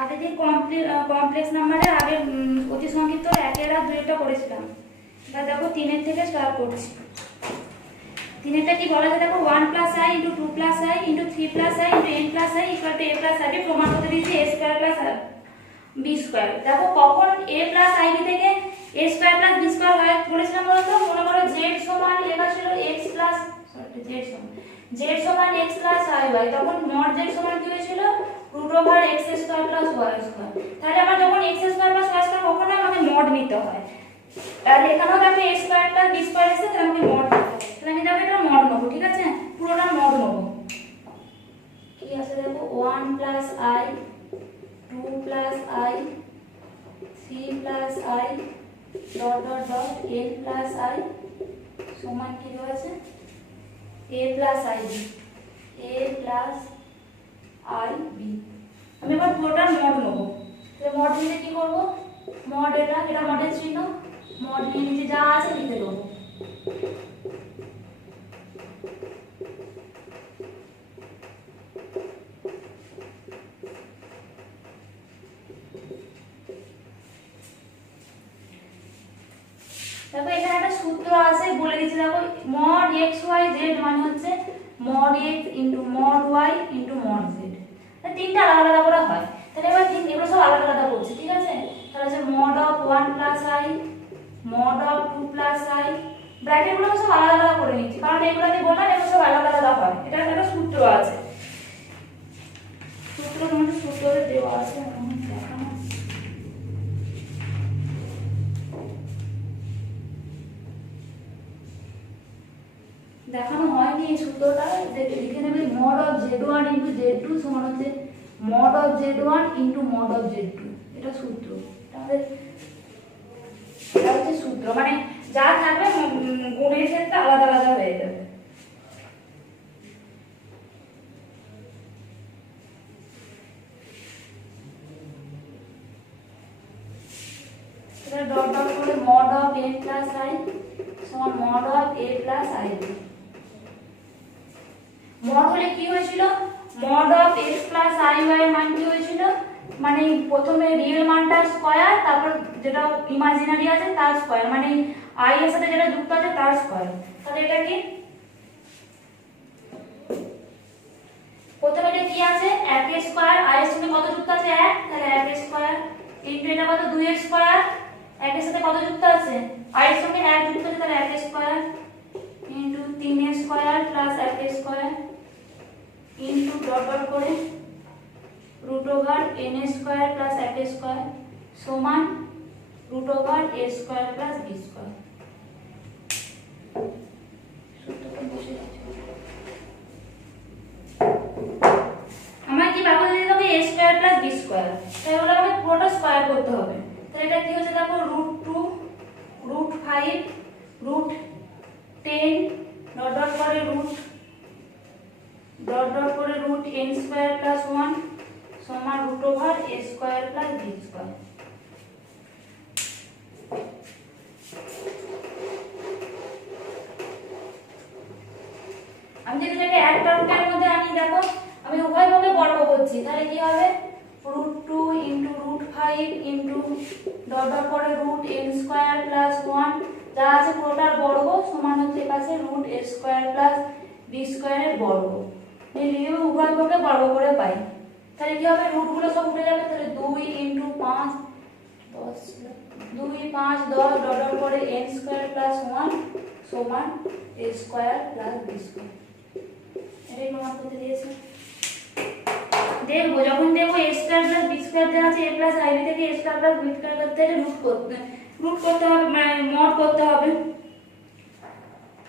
আগের দিন কমপ্লেক্স নাম্বারের আগে অতি সংক্ষিপ্ত একের আর দুইটা করেছিলাম। এবার দেখো তিনের থেকে স্টার্ট করছি। তিনেরটা কি বলা যায় দেখো, 1 plus i into 2 plus i into 3 plus i into n plus i equal to a plus i প্রমাণ করতে দিয়েছি a square plus b square. দেখো কখন a প্লাস আইবি থেকে a square plus b square হয় বলেছিলাম বলতো, মনে করো z সমান লেখা ছিল x প্লাস z সমান x প্লাস আই ওয়াই, তখন মড z সমান কি হয়েছিল root over x square plus y square. তাহলে আমার যখন x square plus y square কখনো আমাকে মড নিতে হয়, তাহলে এখানেও দেখো a square plus b square এসে তাহলে আমাকে মড নিতে হবে, তাহলে আমি দেখো এটা মড নেবো, ঠিক আছে পুরোটা মড নেবো। কি আছে দেখো 1 plus i 2 plus i 3 plus i dot dot dot n plus i সমান কি রয়েছে a plus i b, a plus i b. আমি এবার পুরোটার মড নেবো, তাহলে মড নিলে কি করবো, মড এটা মডের চিহ্ন, মড নিয়ে নিচে যা আছে লিখে দেবো। দেখো এখানে একটা সূত্র আছে বলে দিচ্ছি, দেখো মড এক্স ওয়াই জেড মানে হচ্ছে mod x into mod y into mod z. তিনটা আলাদা আলাদা করে হয়, তাহলে এবার এগুলো সব আলাদা আলাদা করছি, ঠিক আছে। তাহলে হচ্ছে mod of 1 plus i mod of 2 plus i, ব্র্যাকেটগুলো সব আলাদা আলাদা করে নিচ্ছি কারণ এগুলোকে বললাম এগুলো সব আলাদা আলাদা হয়। এটা একটা সূত্র আছে, সূত্র তোমাদের সূত্রে দেওয়া আছে, দেখানো দেখানো হয়নি এই সূত্রটা, লিখে নেবে mod of z1 into z2 সমান হচ্ছে mod of z1 into mod of z2, এটা সূত্র। তাহলে এটা হচ্ছে সূত্র, মানে যা থাকবে গুণের ক্ষেত্রে আলাদা আলাদা হয়ে যাবে। এটা ডট ডট করে mod of a plus i সমান mod of a plus ib। Mod হলে কি হয়েছিল, mod of x plus i y এর মান কি হয়েছিল, মানে প্রথমে রিয়েল মানটা স্কয়ার, তারপর যেটা ইমাজিনারি আছে তার স্কয়ার, মানে i এর সাথে যেটা যুক্ত আছে তার স্কয়ার। তাহলে এটা কি, প্রথমে এটা কি আছে 1 এর স্কয়ার, i এর সঙ্গে কত যুক্ত আছে 1, তাহলে 1 এর স্কয়ার ইনটু এটা কত 2 এর স্কয়ার, 1 এর সাথে কত যুক্ত আছে i এর সঙ্গে 1 যুক্ত আছে, তাহলে 1 এর স্কয়ার ইনটু 3 এর স্কয়ার প্লাস 1 এর স্কয়ার ইনটু ডট ডট করে root over n square plus 1 square সমান root over a square plus b square. আমার কি বার করতে হবে a square plus b square, তাই ওটা আমাকে পুরোটা স্কয়ার করতে হবে। তাহলে এটা কি হচ্ছে দেখো root 2 root 5 root 10 dot dot করে রুট ডট ডট করে রুট n স্কয়ার প্লাস 1 সমান root over a square plus b square. আমি যদি এটাকে একটা রুটের মধ্যে আনি, দেখো আমি উভয় পক্ষে বর্গ করছি, তাহলে কি হবে root 2 into root 5 into dot dot করে রুট n স্কয়ার প্লাস 1 যা আছে পুরোটার বর্গ সমান হচ্ছে পাশে root a square plus b স্কয়ারের বর্গ। এই লিখে উভয় পক্ষে বর্গ করে পাই, তাহলে কি হবে রুটগুলো সব উঠে যাবে, তাহলে 2 ইনটু 5 10 2 5 10 ডট ডট করে n স্কয়ার প্লাস 1 সমান a square plus b square. এটাই প্রমাণ করতে দিয়েছে। দেখবো যখন দেখবো a square plus b square দেওয়া আছে a প্লাস ib থেকে a square plus b square করতে হলে রুট করতে হবে, মানে মড করতে হবে।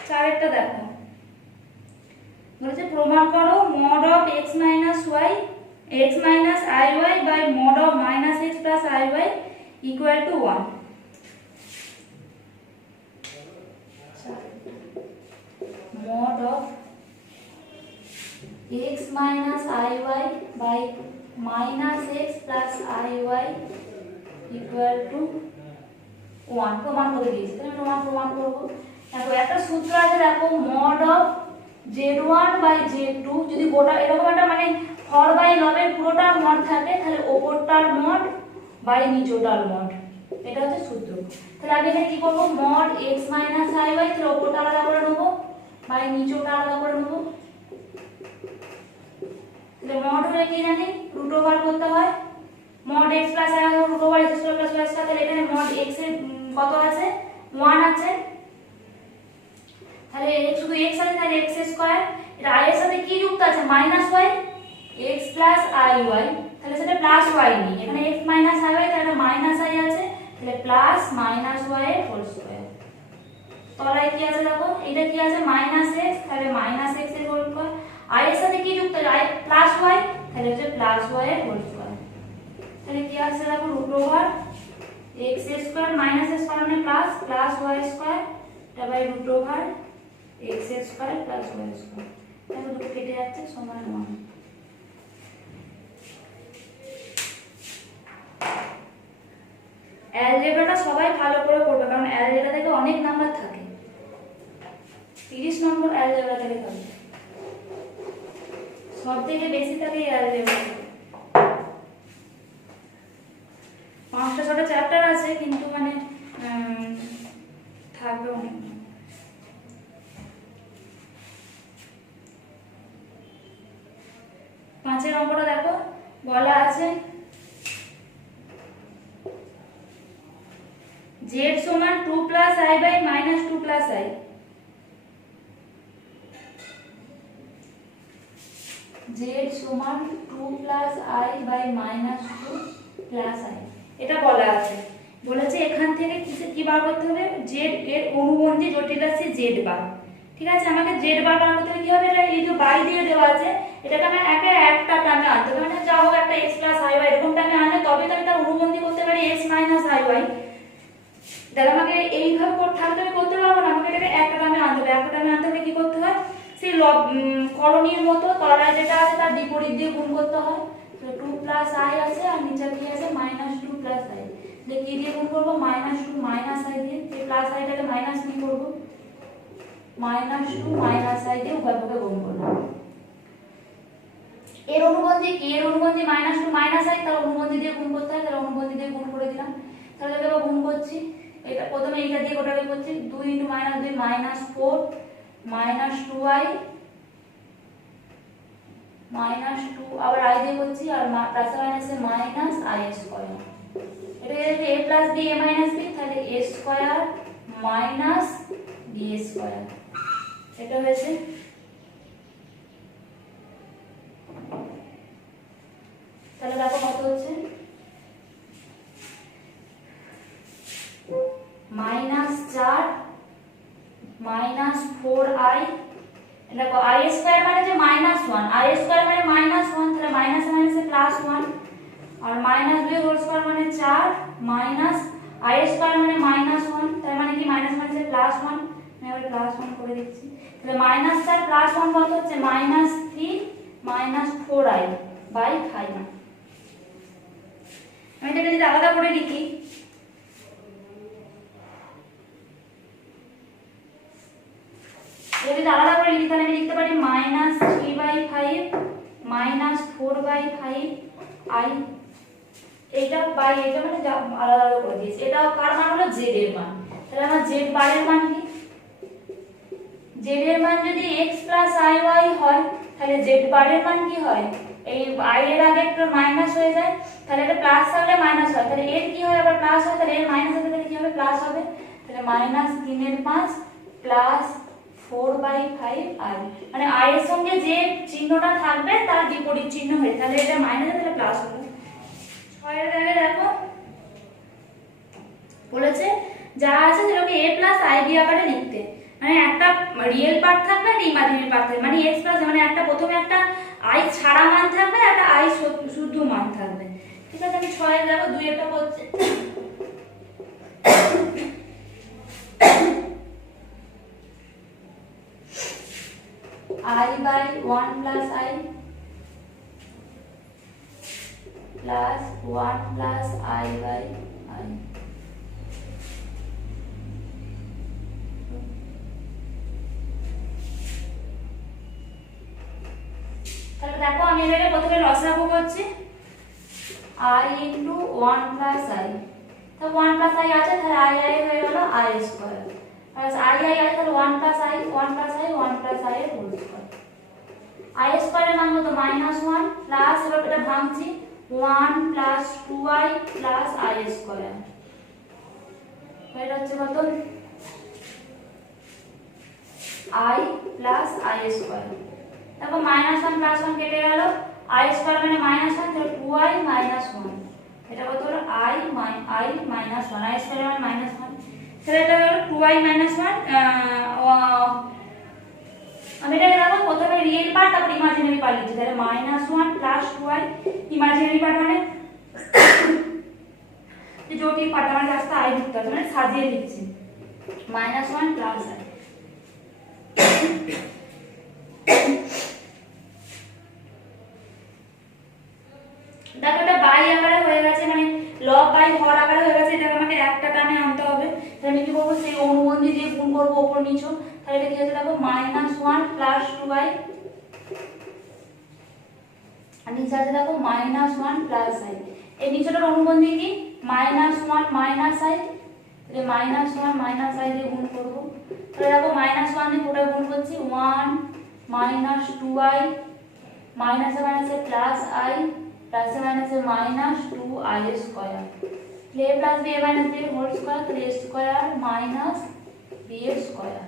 চারেরটা দেখো বলেছে প্রমাণ করো mod of x minus y x minus i y by mod of minus x plus i y equal to 1। Mod of x minus i y by minus x plus i y equal to 1 প্রমাণ করে দিয়েছি, তাহলে প্রমাণ করব। দেখো একটা সূত্র আছে, দেখো mod of z1 by z2 যদি গোটা এরকম একটা মানে হর বাই লবের পুরোটার মড থাকে তাহলে ওপরটার মড বাই নিচটার মড, এটা হচ্ছে সূত্র। তাহলে আমি এখানে কি করব, মড x - i y, তাহলে ওপরটা আলাদা করে নেব বাই নিচটা আলাদা করে নেব। তাহলে মড হলে কি জানি রুট ওভার করতে হয়, mod x plus i root over x square plus y square. তাহলে এখানে মড x এর কত আছে 1 আছে, তাহলে শুধু x আছে তাহলে x স্কয়ার, এটা i এর সাথে কি যুক্ত আছে minus y, x plus iy, তাহলে সেটা প্লাস y নি, এখানে x মাইনাস iy তাহলে এটা মাইনাস i আছে, তাহলে প্লাস মাইনাস y এর হোল স্কয়ার। তলায় কি আছে দেখো, এটা কি আছে মাইনাস x, তাহলে মাইনাস x এর হোল স্কয়ার, i এর সাথে কি যুক্ত আছে i প্লাস y, তাহলে হচ্ছে প্লাস y এর হোল স্কয়ার। তাহলে কি আছে দেখো root over x square minus x square মানে প্লাস প্লাস y স্কয়ার, এটা by root over x square plus y square. তাহলে দুটো কেটে যাচ্ছে সমান 1। অ্যালজেব্রাটা সবাই ভালো করে করবে, কারণ অ্যালজেব্রা থেকে অনেক নাম্বার থাকে, 30 নম্বর অ্যালজেব্রা থেকে থাকে, সব থেকে বেশি থাকে অ্যালজেব্রা। 5টা 6টা চ্যাপ্টার আছে কিন্তু মানে থাকবে অনেক। 5 নম্বরটা দেখো বলা আছে z সমান 2 plus i by minus 2 plus i, z সমান 2 plus i by minus 2 plus i, এটা বলা আছে। বলেছে এখান থেকে কি বার করতে হবে, z এর অনুবন্ধী জটিল রাশি z বার। ঠিক আছে, আমাকে z বার বার করতে হবে কি হবে, এই যে বাই দিয়ে দেওয়া আছে এটাকে আমি একটা টার্মে আনতে হবে, মানে যা হোক একটা x প্লাস i y এরকম টার্মে আনলে তবে তো আমি তার অনুবন্ধী করতে পারি x মাইনাস i y। তাহলে আমাকে এইভাবে থাকতে আমি করতে পারবো না, আমাকে এটাকে একটা টার্মে আনতে হবে। একটা টার্মে আনতে হলে কি করতে হয়, সেই করণীর মতো তলায় যেটা আছে তার বিপরীত দিয়ে গুণ করতে হয়। তো 2 প্লাস i আছে আর নিচে কি আছে মাইনাস 2 প্লাস i, তাহলে কি দিয়ে গুণ করব মাইনাস 2 মাইনাস i দিয়ে, এই প্লাস i টাকে মাইনাস কি করব মাইনাস 2 মাইনাস i দিয়ে উভয় পক্ষে গুণ করব। এর অনুবন্ধী কি, এর অনুবন্ধী মাইনাস 2 মাইনাস i, তার অনুবন্ধী দিয়ে গুণ করতে হয়, তাহলে অনুবন্ধী দিয়ে গুণ করে দিলাম। তাহলে এবার গুণ করছি, এটা প্রথমে এইটা দিয়ে গোটাকে করছি 2 * -2 মাইনাস 4 মাইনাস 2i মাইনাস 2 আবার i দিয়ে করছি আর প্লাস মাইনাসে মাইনাস i স্কয়ার। এটা যদি a plus b a minus b তাহলে a square minus b square, এটা হয়েছে। তাহলে দেখো কত হচ্ছে মাইনাস 4 মাইনাস 4i, দেখো i স্কয়ার মানে যে মাইনাস 1, i স্কয়ার মানে মাইনাস 1, তাহলে মাইনাস মাইনাসে প্লাস 1 আর মাইনাস 2 হোল স্কয়ার মানে 4 মাইনাস i স্কয়ার মানে মাইনাস 1, তার মানে কি মাইনাস মাইনাসে প্লাস 1, আমি আবার প্লাস 1 করে দিচ্ছি। তাহলে মাইনাস 4 প্লাস 1 কত হচ্ছে মাইনাস 3 মাইনাস 4i বাই 5। আমি এটাকে যদি আলাদা করে লিখি, যদি আলাদা করে লিখি তাহলে আমি লিখতে পারি মাইনাস 3/5 মাইনাস 4/5 i, এটা বাই এটা মানে আলাদা আলাদা করে দিয়েছি। এটা কার মান হলো z এর মান, তাহলে আমার z বারের মান কি, z এর মান যদি x প্লাস iy হয় তাহলে z বারের মান কি হয়, এই i এর আগে একটা মাইনাস হয়ে যায়, তাহলে এটা প্লাস থাকলে মাইনাস হয়, তাহলে এর কি হয় আবার প্লাস হয়, তাহলে এর মাইনাস হবে তাহলে কি হবে প্লাস হবে, তাহলে মাইনাস 3/5 প্লাস 4/5i, মানে i এর সঙ্গে যে চিহ্নটা থাকবে তার বিপরীত চিহ্ন হয়ে, তাহলে এটা মাইনাস তাহলে প্লাস হবে। 6 এর জায়গায় দেখো বলেছে যা আছে সেটাকে a প্লাস ib আকারে লিখতে, মানে একটা রিয়েল পার্ট থাকবে আর ইমাজিনারি পার্ট থাকবে, মানে x প্লাস মানে একটা প্রথমে একটা i ছাড়া মান থাকবে আর একটা i শুদ্ধ মান থাকবে। ঠিক আছে, আমি 6 এর দেখো 2 একটা করছি i by 1 plus i plus 1 plus i by i, লসাগু করছি i ইন্টু 1 প্লাস আই, তো 1 প্লাস আই আছে তাহলে আই আই হয়ে গেল I square, plus I I আছে তাহলে 1 plus I 1 plus I 1 plus I এর হোল স্কোয়ার। আই স্কোয়ারের মান কত -1 প্লাস এবার এটা ভাঙছি 1 plus 2i plus I square, এটা হচ্ছে কত i প্লাস আই স্কোয়ার। দেখো -1 প্লাস 1 কেটে গেল, আই স্কোয়ার মানে -1 তাহলে 2i - 1, এটা কত হলো i - 1, আই স্কোয়ার মানে -1 তাহলে এটা হলো 2i - 1। আমি এটাকে দেখো প্রথমে রিয়েল পার্ট তারপর ইমাজিনারি পার্ট লিখছি, তাহলে -1 প্লাস 2i, ইমাজিনারি পার্ট মানে যে জটিল পার্ট মানে রাস্তা i লিখতে হবে মানে সাজিয়ে লিখছি -1 প্লাস i। দেখো এটা বাই আকারে হয়ে গেছে, মানে লব বাই হর আকারে হয়ে গেছে, এটা আমাকে একটা টানে আনতে হবে। তাহলে আমি কি করব, সেই অনুবন্ধী দিয়ে গুণ করব উপর নিচে, তাহলে এটা কি হচ্ছে দেখো -1 প্লাস 2i, আর নিচে আছে দেখো -1 প্লাস i। এই নিচেটার অনুবন্ধী কি -1 - i, তাহলে -1 - i দিয়ে গুণ করব, তাহলে দেখো -1 দিয়ে পুরো গুণ করছি 1 - 2i, মাইনাসে মাইনাসে প্লাস i, প্লাসে মাইনাসে -2i square, a plus b minus b whole square, তাহলে a square minus b square.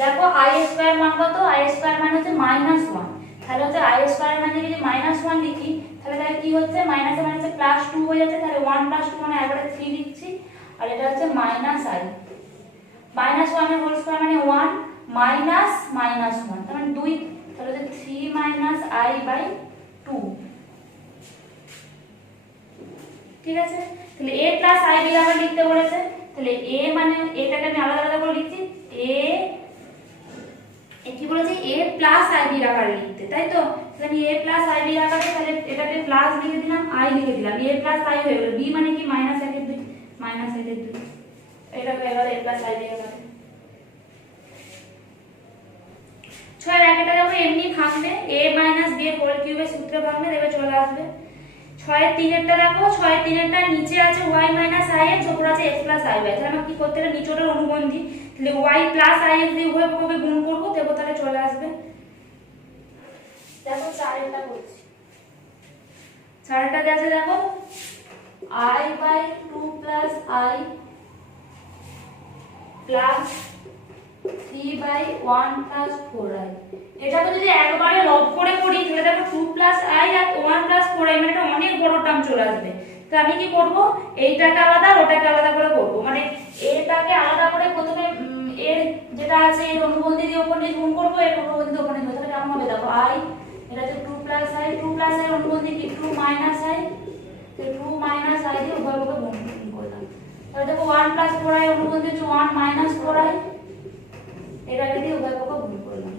দেখো i স্কয়ার মান কত, i স্কয়ার মান হচ্ছে -1, তাহলে হচ্ছে i স্কয়ার মানে যদি -1 লিখি তাহলে কি হচ্ছে মাইনাসে মাইনাসে +2 হয়ে যাচ্ছে, তাহলে 1 + 2 মানে একবারে 3 লিখছি, আর এটা হচ্ছে -i, -1 এর হোল স্কয়ার মানে 1 মাইনাস -1 তার মানে 2, তাহলে হচ্ছে 3 - i/2, ঠিক আছে। তাহলে a প্লাস i দিয়ে আবার লিখতে বলেছে, তাহলে a মানে এটাকে আমি আলাদা আলাদা করে লিখছি, a কি বলেছে a প্লাস i দিয়ে আকারে লিখতে, তাই তো। তাহলে আমি a প্লাস i দিয়ে আকারে, তাহলে এটাকে প্লাস লিখে দিলাম i লিখে দিলাম, a প্লাস i হয়ে গেল, b মানে কি -1/2, -1/2, এটা হয়ে গেল a প্লাস i দিয়ে আকারে। 6 এর একটা যখন এমনি ভাঙবে a মাইনাস b এর হোল কিউবের সূত্রে ভাঙবে দেখবে চলে আসবে। 6 এর 3 এরটা দেখো, 6 এর 3 এরটা নিচে আছে y মাইনাস i এর উপর আছে x প্লাস i, তাহলে আমরা কি করতে হবে নিচেটার অনুবন্ধী, তাহলে y প্লাস i এর দিয়ে উভয় পক্ষকে গুণ করব, দেখো তাহলে চলে আসবে। দেখো 4 এরটা করছি, 4 এরটাতে আছে দেখো i/2 plus i plus 3/1 plus 4i। এটাকে যদি একবারে লব করে করি তাহলে দেখো 2 plus i R 1 plus 4i, মানে এটা অনেক বড় টার্ম চলে আসবে। তো আমি কি করব, এইটাকে আলাদা ওটাকে আলাদা করে করব, মানে এটাকে আলাদা করে প্রথমে এর যেটা আছে এর অনুবন্ধী দিয়ে উপর নিচে গুণ করব, এর অনুবন্ধী দিয়ে উপর নিচে, তাহলে কেমন হবে দেখো i, এটা হচ্ছে 2 প্লাস i, 2 প্লাস i এর অনুবন্ধী কি 2 মাইনাস i, তো 2 মাইনাস i দিয়ে উভয় পক্ষে গুণ করলাম, তাহলে দেখো 1 প্লাস 4i অনুবন্ধী হচ্ছে 1 মাইনাস 4i, এটাকে দিয়ে উভয় পক্ষ গুণ করলাম।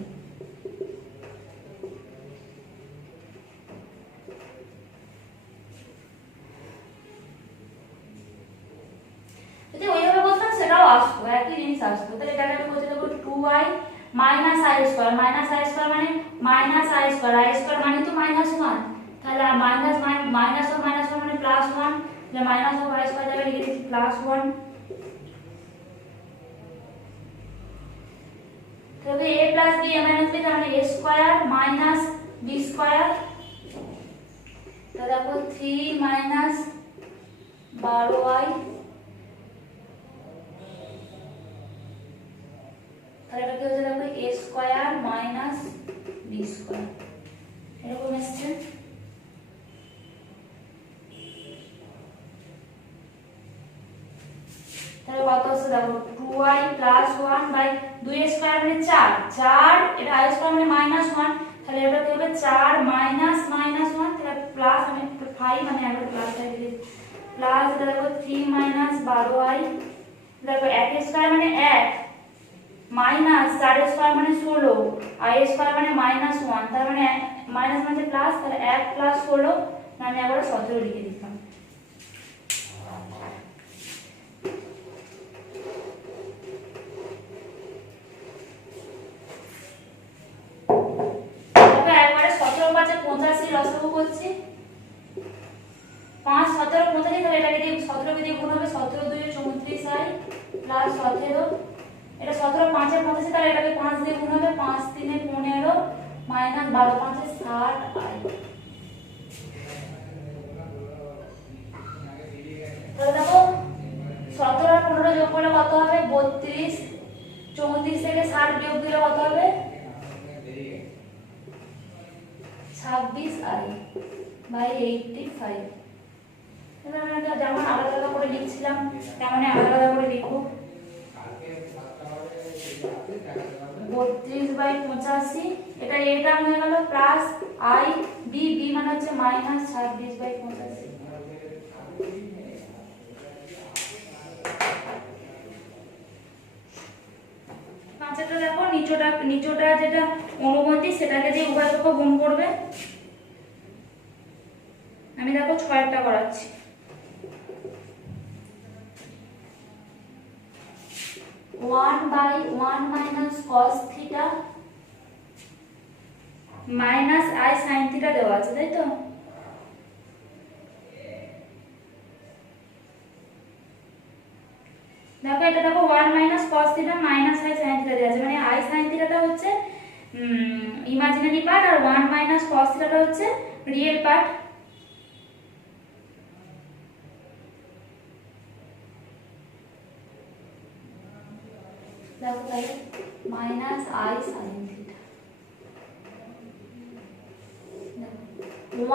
যদি ওইভাবে করতাম সেটাও আসতো, একই জিনিস আসতো। তাহলে এটাকে আমি বলতে দেবো 2i minus i square, minus i square মানে minus i square, i square মানে তো -1, তাহলে মাইনাস -1 মানে +1, তাহলে মাইনাস অফ i স্কয়ার জায়গায় লিখে দিচ্ছি +1, তবে a plus b a minus b তার মানে a square minus b square, তো দেখো 3 মাইনাস 12i, তাহলে এটা কি হচ্ছে দেখো a square minus b square, এরকম আসছে। তাহলে কত হচ্ছে দেখো 2i প্লাস 1 বাই 2 স্কয়ার মানে 4, 4 এটা i স্কয়ার মানে -1, তাহলে এটা কি হবে 4 মাইনাস -1, তাহলে প্লাস মানে 5 মানে আবার প্লাস আই দিই, প্লাস এটা দেখো 3 মাইনাস 12i, দেখো 1 স্কয়ার মানে 1 মাইনাস 4 স্কয়ার মানে 16, i স্কয়ার মানে -1, তার মানে মাইনাস মানে প্লাস, তাহলে 1 প্লাস 16 আমি আবার 17 লিখে দিলাম। 5 17 45, তাহলে এটাকে দিয়ে 17 কে দিয়ে গুণ হবে, 17 2 34i প্লাস 17, এটা 17 5 এর 85, তাহলে এটাকে 5 দিয়ে গুণ হবে, 5 3 15 মাইনাস 12 5 60i। তাহলে দেখো 17 আর 15 যোগ করলে কত হবে, 32, 34 থেকে 60 বিয়োগ দিলে কত হবে, 26i বাই 85। এবার আমরা যেমন আলাদা আলাদা করে লিখছিলাম তেমনই আলাদা আলাদা করে লিখব। 32/85, এটা হয়ে গেল প্লাস i বি, বি মানে হচ্ছে মাইনাস 26/85। পাঁচটা দেখো নিচোটা যেটা অনুবন্ধী সেটাকে দিয়ে উভয় পক্ষ গুণ করবে। আমি দেখো 6টা করাচ্ছি। 1/1 minus cos theta minus i sin theta দেওয়া আছে, তাই তো? দেখো এটা দেখো 1 minus cos theta minus i sin theta দেওয়া আছে, মানে i sin থিটাটা হচ্ছে ইমাজিনারি পার্ট আর 1 মাইনাস cos থিটাটা হচ্ছে রিয়েল পার্ট। দেখো তাহলে minus i sin theta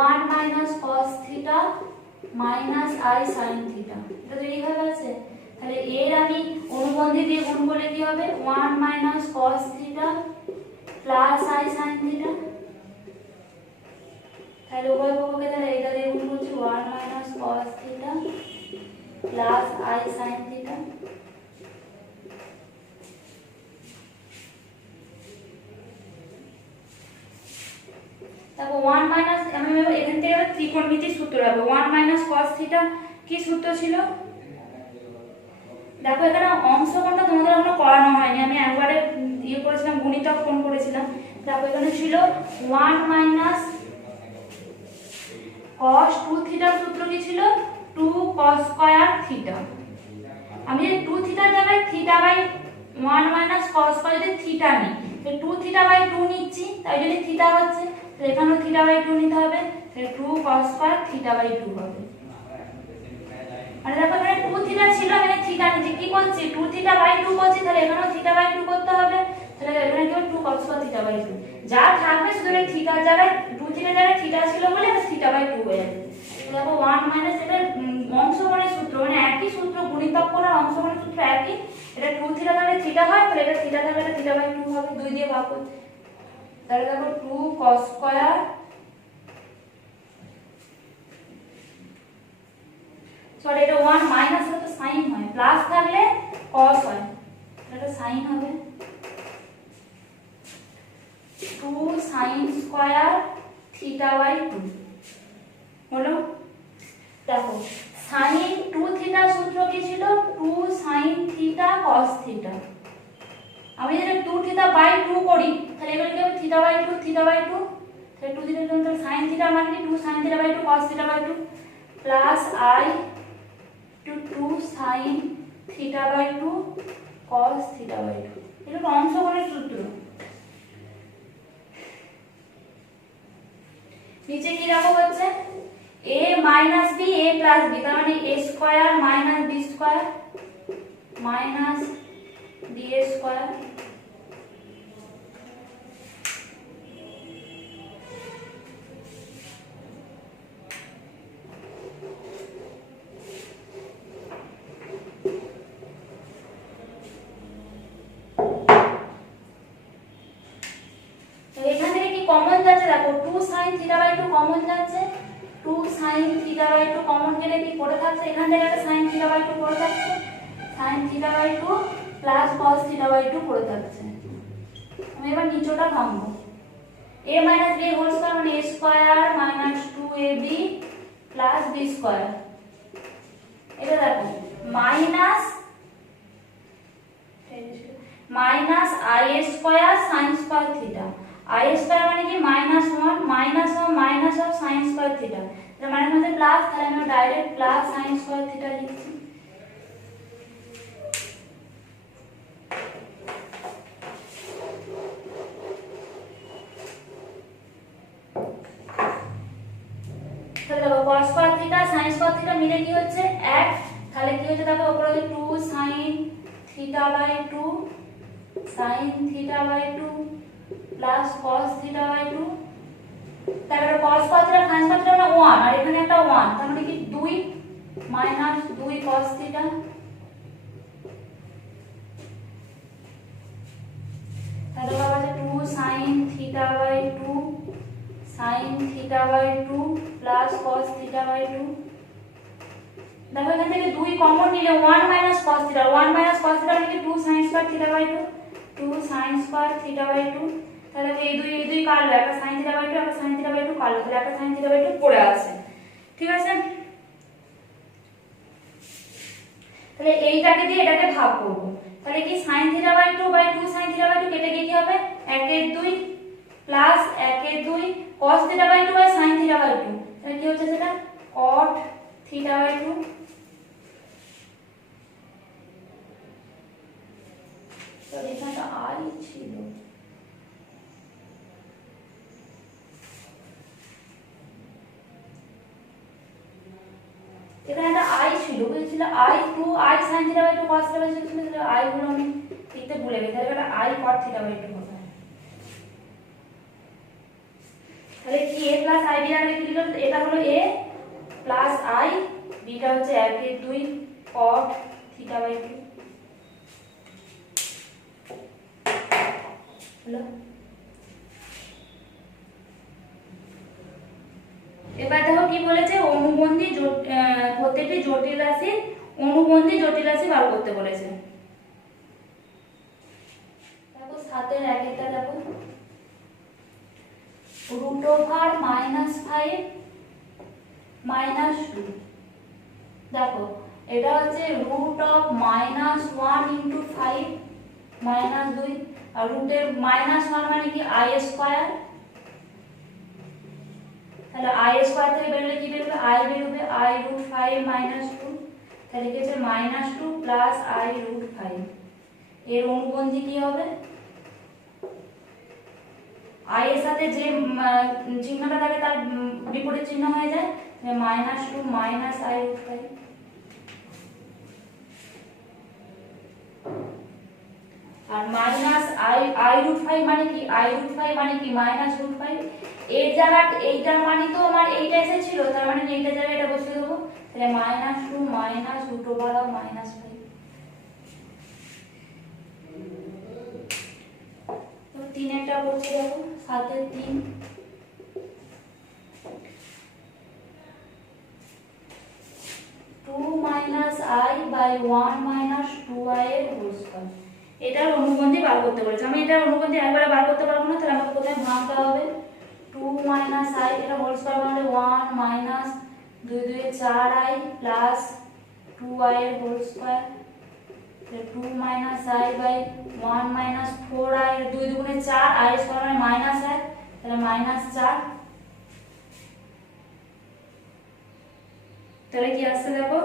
1 minus cos theta minus i sin theta, এটা তো এইভাবে আছে। তাহলে এর আমি অনুবন্ধী দিয়ে গুণ করলে কি হবে, 1 minus cos theta plus i sin theta. তাহলে উভয় পক্ষকে তাহলে এটা দিয়ে গুণ করছি, 1 minus cos theta plus i sin theta. তারপর 1 মাইনাস, আমি এখান থেকে আবার ত্রিকোণমিতির সূত্র রাখবো। 1 মাইনাস cos থিটা কি সূত্র ছিল, দেখো এখানে অংশকোণটা তোমাদের এখনো করানো হয়নি, আমি একবারে ইয়ে করেছিলাম, গুণিতক কোণ করেছিলাম। দেখো এখানে ছিল 1 মাইনাস cos 2 থিটার সূত্র কি ছিল, 2 cos স্কয়ার থিটা। আমি যদি 2 থিটার জায়গায় theta by 1 minus cos square যদি থিটা নিই, তো 2 থিটা বাই 2 নিচ্ছি, তাই যদি থিটা হচ্ছে, তো এখানেও থিটা বাই 2 নিতে হবে, তাহলে 2 cos স্কয়ার থিটা বাই 2 হবে। আর দেখো এখানে 2 থিটা ছিল, আমি থিটা নিচ্ছি, কি করছি 2 থিটা বাই 2 করছি, তাহলে এখানেও থিটা বাই 2 করতে হবে, তাহলে এখানে কি হবে 2 cos স্কয়ার থিটা বাই 2। যা থাকবে শুধু এই থিটার জায়গায় 2 থিটার জায়গায় থিটা ছিল বলে এটা থিটা বাই 2 হয়ে যাবে। দেখো 1 মাইনাস, এটা অংশকোণের সূত্র, মানে একই সূত্র, গুণিতক কোণ আর অংশকোণের সূত্র একই। এটা 2 থিটা থাকলে থিটা হয়, তাহলে এটা থিটা থাকলে এটা থিটা বাই 2 হবে, 2 দিয়ে ভাগ করতে। তাহলে দেখো 2 cos স্কয়ার, সরি এটা 1 মাইনাস হলে তো sin হয়, প্লাস থাকলে cos হয়, এটা sin হবে। 2 sin স্কয়ার থিটা বাই 2 হলো। দেখো sin 2 থিটা সূত্র কি ছিল, 2 sin থিটা cos থিটা। আমি যদি 2 থিটা বাই 2 করি, তাহলে এগুলো কি হবে, থিটা বাই 2 থিটা বাই 2, তাহলে 2 থিটা তাহলে sin থিটা মানে কি 2 sin theta by 2 cos theta by 2 plus i to 2 sin theta by 2 cos theta by 2। এটা অংশকোণের সূত্র। নিচে কি রাখো হচ্ছে a minus b a plus b, তার মানে a square minus b square minus b square. এখান থেকে কি কমন যাচ্ছে, দেখো 2 sin থিটা বাই 2 কমন যাচ্ছে, 2 sin থিটা বাই 2 কমন গেলে কি পড়ে থাকছে, এখান থেকে একটা sin থিটা বাই 2 পড়ে থাকছে, sin theta by 2 plus cos theta by 2 পড়ে থাকছে। আমি এবার নিচেটা ভাঙবো, a minus b whole square মানে a square minus 2ab plus b square. এটা দেখো minus i square sin square theta, i square মানে কি -1 minus of sin square theta. তার মানে মধ্যে প্লাস, তাহলে আমরা direct plus sine square theta লিখছি। তাহলে দেখো cos square theta sin square theta মিলে কি হচ্ছে 1, তাহলে কি হচ্ছে দেখো উপরে 2 sin theta by 2 sin theta by 2 plus cos theta by 2। তারপরে cos square theta sin square theta মানে 1 আর এখানে একটা 1, তার মানে কি 2 মাইনাস 2 cos থিটা, তাহলে হবে 2 sin theta by 2 sin theta by 2 plus cos theta by 2। দেখো এখান থেকে 2 কমন নিলে 1 minus cos theta, 1 minus cos theta মানে কি 2 sin square theta by 2, 2 sin square theta by 2। তাহলে এই দুই কাটলো, একটা sin থিটা বাই 2 একটা sin থিটা বাই 2 কাটলো, তাহলে একটা sin থিটা বাই 2 পড়ে আছে। ঠিক আছে, তাহলে এইটাকে দিয়ে এটাকে ভাগ করব। তাহলে কি sin theta by 2 by 2 sin theta by 2 কেটে গিয়ে কি হবে 1 এর 2 প্লাস 1 এর 2 cos theta by 2 by sin theta by 2, তাহলে কি হচ্ছে সেটা cot থিটা বাই 2। তো এখানে i ছিল, এখানে একটা i ছিল, বুঝেছিল i 2 i sin theta by 2 cos theta by 2 ছিল, i গুলো আমি লিখতে ভুলে গেছি, তাহলে এটা i cot থিটা বাই 2 হবে। তাহলে কি a প্লাস i b আগে কি লিখলাম, এটা হলো a প্লাস i, b টা হচ্ছে 1 এর 2 cot থিটা বাই 2 হলো। এবার দেখো কি বলেছে, অনুবন্ধী প্রত্যেকটি জটিল রাশি অনুবন্ধী জটিল রাশি বার করতে বলেছে। দেখো 7 এর 1 এটা দেখো √5 -2, দেখো এটা হচ্ছে √(-1 × 5 -2) আর রুটের -1 মানে কি i স্কয়ার, তাহলে i স্কয়ার থেকে বেরোলে কি বেরোবে i বেরোবে i √5 - 2, তাহলে কি হচ্ছে -2 প্লাস i √5। এর অনুবন্ধী কি হবে, i এর সাথে যে চিহ্নটা থাকে তার বিপরীত চিহ্ন হয়ে যায়, -2 মাইনাস i √5। আর মাইনাস i √5 মানে কি i √5 মানে কি -√5, এর জায়গা এইটার মানে তো আমার এইটা এসেছিল, তার মানে এইটা জায়গায় এটা বসিয়ে দেবো, তাহলে -2 মাইনাস √5। তো 3 একটা করছি দেখো 7 এর 3, -2i/1 - 2i এর হোল স্কয়ার। এটার অনুবন্ধী বার করতে বলেছে, আমি এটার অনুবন্ধী একবারে বার করতে পারবো না, তাহলে আমাকে কোথায় ভাঙতে হবে 2 - i, এটা হোল স্কয়ার মানে 1 মাইনাস 2 2 এ 4i প্লাস 2i এর হোল স্কয়ার, 2 - i/1 - 4i, 2 2 এ 4, i স্কয়ার মানে -1, তাহলে -4। তাহলে কি আসছে দেখো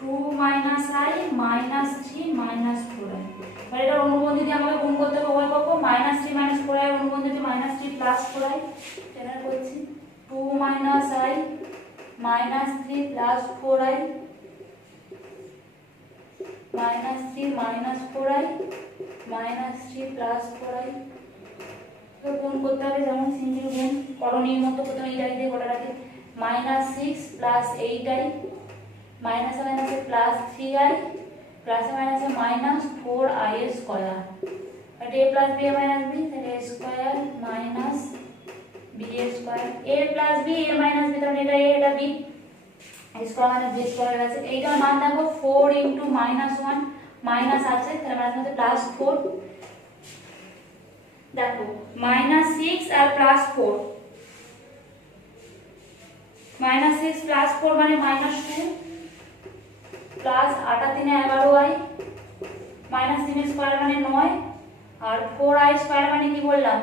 2 - i -3 -4i। এবার এটা অনুবন্ধী দিয়ে আমাকে গুণ করতে হবে উভয় পক্ষ, -3 - 4i অনুবন্ধী হচ্ছে -3 প্লাস 4i, এটা করছি 2 - i -3 plus 4i -3 -4i -3 plus 4i। তো গুণ করতে হবে যেমন সিঙ্গেল গুণ করণীয় মতো, প্রথমে এইটা দিয়ে গোটাটাকে -6 প্লাস 8i মাইনাসে মাইনাসে প্লাস 3i প্লাসে মাইনাসে -4i স্কয়ার, আর a plus b minus b, তাহলে a square minus b square, a plus b a minus b, তাহলে এটা a এটা b, স্কয়ার মানে b স্কয়ার আছে। এইটার মান দেখো 4 × -1 মাইনাস আছে, তাহলে মাইনাসে প্লাস 4, দেখো -6 আর প্লাস 4, -6 প্লাস 4 মানে -2 প্লাস 8 3 11i -3 স্কয়ার মানে 9, আর 4i স্কয়ার মানে কি বললাম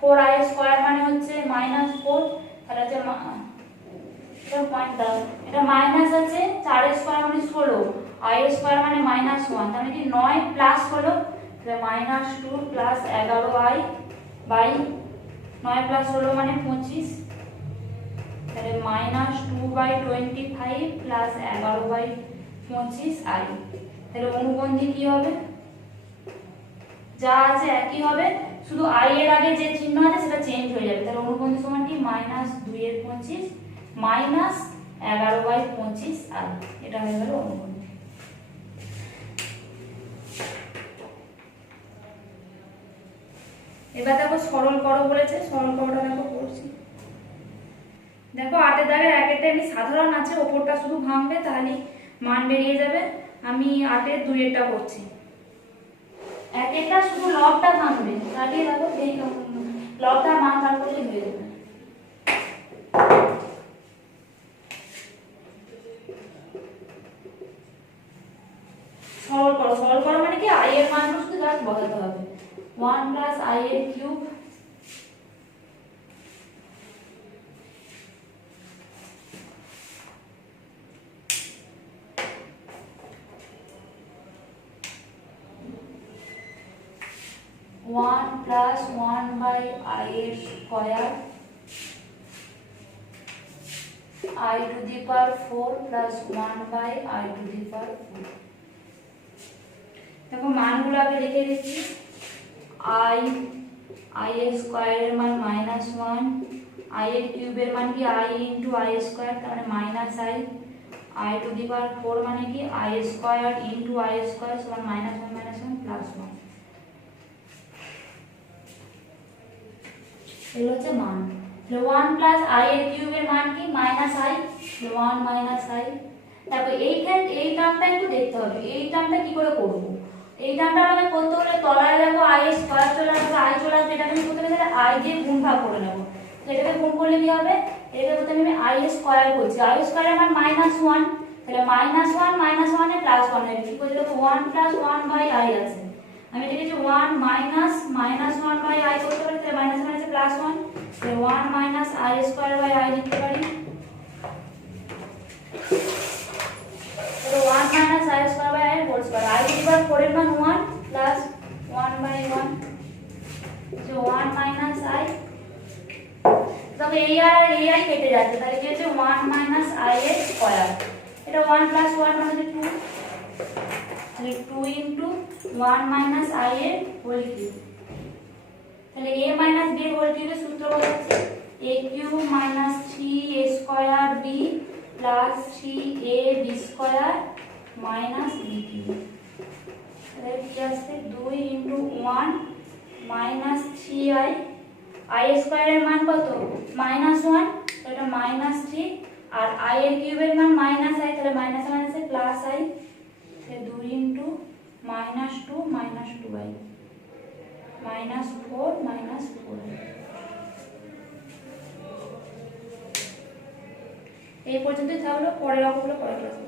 4i স্কয়ার মানে হচ্ছে -4, তাহলে হচ্ছে পয়েন্ট দাও। এটা মাইনাস আছে 4 এর স্কয়ার মানে 16, i এর স্কয়ার মানে -1, তার মানে কি 9 প্লাস হলো, তাহলে -2 প্লাস 11i বাই 9 প্লাস হলো মানে 25, তাহলে -2/25 প্লাস 11/25i। তাহলে অনুবন্ধী কি হবে? যা আছে একই হবে, শুধু i এর আগে যে চিহ্ন আছে সেটা চেঞ্জ হয়ে যাবে। তাহলে অনুবন্ধী সমান কি -2/25 -11/25i, এটা হয়ে গেল অনুবন্ধী। এবার দেখো সরল করো বলেছে, সরল করোটা দেখো করছি। দেখো 8 এর দাগের এক একটা এমনি সাধারণ আছে, ওপরটা শুধু ভাঙবে তাহলে মান বেরিয়ে যাবে। আমি 8 এর 2 এরটা করছি, এক একটা শুধু লবটা ভাঙবে তাহলে দেখো এই লবটা মান বার করলে হয়ে যাবে। সরল করো, সরল করো মানে কি i এর মান শুধু জাস্ট বসাতে হবে, 1 প্লাস i এর কিউব +1 by i এর square i to the power 4 plus 1 by i to the power 4। দেখো মানগুলো আগে লিখে দিচ্ছি। i এর স্কয়ারের মান -1, i এর কিউবের মান কি i into i স্কয়ার, তার মানে -i, i to the power 4 মানে কি i square into i square সমান -1 -1 +1। এগুলো হচ্ছে মান। 1 প্লাস i এর কিউবের মান কি -i, 1 -i। তারপর এই টার্মটা একটু দেখতে হবে, এই টার্মটা কি করে করব। এই টার্মটা আমাদের করতে হলে তলায় দেখো i এর স্কয়ার চলে আসবে, i চলে আসবে, এটাকে আমি করতে গেলে i দিয়ে গুণ ভাগ করে নেব। তো এটাকে গুণ করলে কি হবে, এটাকে প্রথমে আমি i এর স্কয়ার করছি, i এর স্কয়ারের মান -1, তাহলে -1 -1 এ +1 হবে, কি করে দেখো 1 + 1 বাই i আছে, আমি এটা লিখেছি 1 minus -1 বাই i করতে পারি, তাহলে মাইনাস মাইনাসে +1, তাহলে 1 minus i square by i লিখতে পারি। তো 1 minus i square by i whole square, i এর পাওয়ার 4 এর মান 1 প্লাস 1 বাই 1, তো 1 minus i, তবে এই আর এই i কেটে যাচ্ছে, তাহলে কি হচ্ছে 1 minus i এর স্কয়ার, এটা 1 plus 1 মানে 2, তাহলে 2 into 1 minus i এর হোল কিউব, তাহলে a minus b এর হোল কিউবের সূত্র বলছে a cube minus 3a square b plus 3ab square minus b cube, তাহলে কি আসছে 2 into 1 minus 3i, i স্কয়ারের মান কত -1, এটা -3, আর i এর কিউবের মান -i, তাহলে মাইনাস মাইনাসে প্লাস i, তাহলে 2 into -2 -2i -4 -4i। এই পর্যন্তই থাকলো, পরের অঙ্কগুলো পরের ক্লাসে।